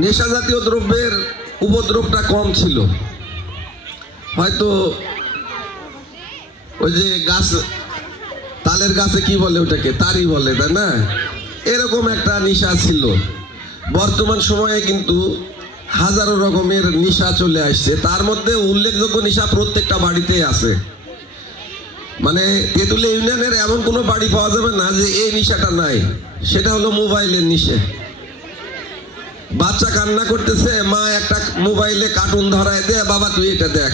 নেশা জাতীয় দ্রব্যের উপদ্রবটা কম ছিল। হয়তো ওই যে গাছ, তালের গাছে কি বলে ওটাকে, তারি বলে, তাই না? এরকম একটা নেশা ছিল। বর্তমান সময়ে কিন্তু হাজারো রকমের নেশা চলে আসছে। তার মধ্যে উল্লেখযোগ্য নেশা প্রত্যেকটা বাড়িতেই আছে। মানে তেঁতুলিয়া ইউনিয়নের এমন কোনো বাড়ি পাওয়া যাবে না যে এই নেশাটা নাই। সেটা হলো মোবাইলের নেশা। বাচ্চা কান্না করতেছে, মা একটা মোবাইলে কার্টুন ধরায় দে, বাবা তুই এটা দেখ।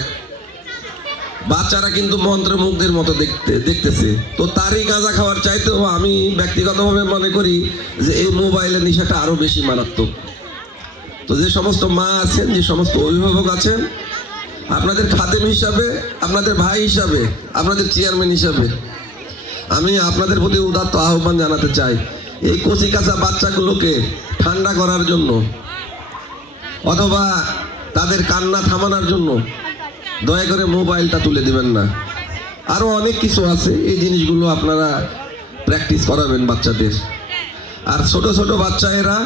বাচ্চারা কিন্তু মন্ত্রমুগ্ধের মতো দেখতেছে। তো তারই গাঁজা খাওয়ার চাইতেও আমি ব্যক্তিগতভাবে মনে করি যে এই মোবাইলের নেশাটা আরো বেশি মারাত্মক। তো যে সমস্ত মা আছেন, যে সমস্ত অভিভাবক আছেন, আপনাদের খাদেম হিসাবে, আপনাদের ভাই হিসাবে, আপনাদের চেয়ারম্যান হিসাবে আমি আপনাদের প্রতি উদাত্ত আহ্বান জানাতে চাই, এই কচি কাঁচা বাচ্চাগুলোকে ঠান্ডা করার জন্য অথবা তাদের কান্না থামানোর জন্য দয়া করে মোবাইলটা তুলে দিবেন না। আরও অনেক কিছু আছে, এই জিনিসগুলো আপনারা প্র্যাকটিস করাবেন বাচ্চাদের। আর ছোট ছোট বাচ্চা এরা,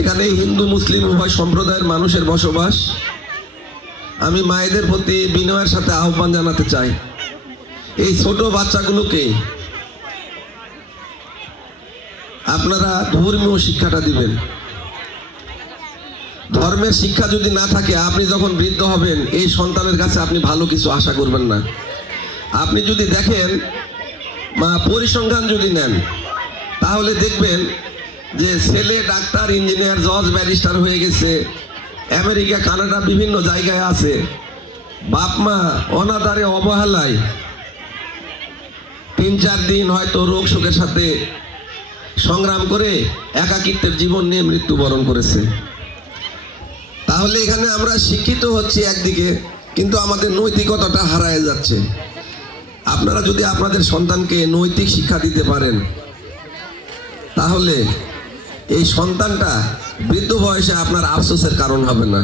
এখানে হিন্দু মুসলিম উভয় সম্প্রদায়ের মানুষের বসবাস। আমি মায়েদের প্রতি বিনয়ের সাথে আহ্বান জানাতে চাই, এই ছোট বাচ্চাগুলোকে আপনারা ধর্মীয় শিক্ষাটা দিবেন। ধর্মের শিক্ষা যদি না থাকে, আপনি যখন বৃদ্ধ হবেন এই সন্তানের কাছে আপনি ভালো কিছু আশা করবেন না। আপনি যদি দেখেন, পরিসংখ্যান যদি নেন, তাহলে দেখবেন যে ছেলে ডাক্তার, ইঞ্জিনিয়ার, জজ, ব্যারিস্টার হয়ে গেছে, আমেরিকা, কানাডা, বিভিন্ন জায়গায় আছে। বাপ মা অনাদারে অবহেলায় 3-4 দিন হয়তো রোগ শোকের সাথে সংগ্রাম করে একাকিত্বের জীবন নিয়ে মৃত্যুবরণ করেছে। তাহলে এখানে আমরা শিক্ষিত হচ্ছি একদিকে, কিন্তু আমাদের নৈতিকতাটা হারায় যাচ্ছে। আপনারা যদি আপনাদের সন্তানকে নৈতিক শিক্ষা দিতে পারেন, তাহলে এই সন্তানটা বৃদ্ধ বয়সে আপনার আফসোসের কারণ হবে না।